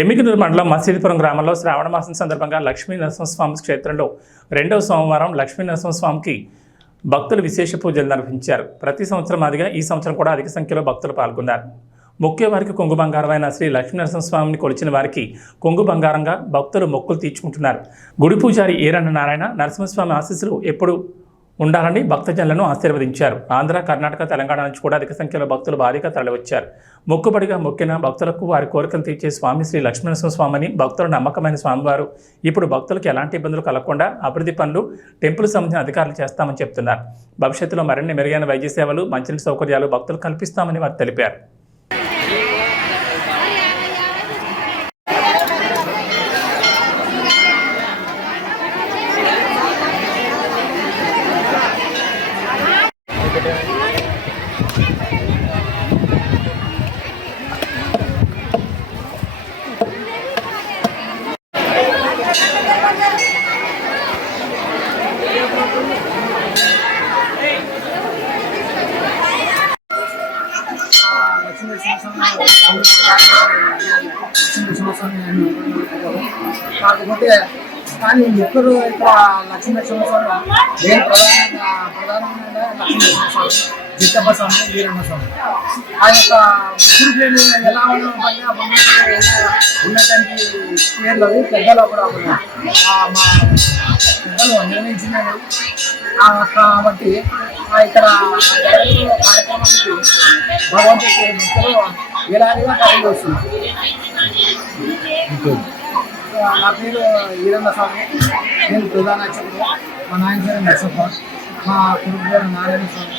ఎమ్మికనూరు మండలం మసీదుపురం గ్రామంలో శ్రావణ మాసం సందర్భంగా లక్ష్మీ నరసింహస్వామి క్షేత్రంలో రెండవ సోమవారం లక్ష్మీ నరసింహస్వామికి భక్తులు విశేష పూజలు నిర్వహించారు. ప్రతి సంవత్సరం మాదిగా ఈ సంవత్సరం కూడా అధిక సంఖ్యలో భక్తులు పాల్గొన్నారు. ముఖ్య వారికి కొంగు బంగారమైన శ్రీ లక్ష్మీ నరసింహస్వామిని కొలిచిన వారికి కొంగు బంగారంగా భక్తులు మొక్కులు తీర్చుకుంటున్నారు. గుడి పూజారి ఈరన్న నారాయణ నరసింహస్వామి ఆశీస్సులు ఎప్పుడు ఉండాలని భక్తజనులను ఆశీర్వదించారు. ఆంధ్ర కర్ణాటక తెలంగాణ నుంచి కూడా అధిక సంఖ్యలో భక్తులు భారీగా తరలివచ్చారు. మొక్కుబడిగా మొక్కిన భక్తులకు వారి కోరికలు తీర్చే స్వామి శ్రీ లక్ష్మీనరసింహస్వామిని భక్తుల నమ్మకమైన స్వామివారు. ఇప్పుడు భక్తులకు ఎలాంటి ఇబ్బందులు కలగకుండా అభివృద్ధి పనులు టెంపుల్ సంబంధించిన అధికారులు చేస్తామని చెప్తున్నారు. భవిష్యత్తులో మరిన్ని మెరుగైన వైద్య సేవలు మంచినీటి సౌకర్యాలు భక్తులు కల్పిస్తామని వారు తెలిపారు. కాకపోతే కానీ ముగ్గురు ఇక్కడ లక్ష్మీ నరసింహస్వామి నేను ప్రధానంగా ప్రధానమైన లక్ష్మీ నరసింహస్వామి జిత్తప్ప స్వామి వీరన్న స్వామి. ఆ యొక్క పేర్లు ఎలా బొమ్మకి ఉన్నటువంటి పేర్లు పెద్దలు కూడా మా పెద్దలు నిర్ణయించినవి ఆ కాబట్టి ఇక్కడ కార్యక్రమానికి భగవంతుడి భక్తులు వేలాదిగా తరలి వస్తున్నారు నా పేరు ఈరన్న స్వామి. నేను ప్రధాన మా నాయన నరసప్ప. మా పేరు నారాయణ స్వామి.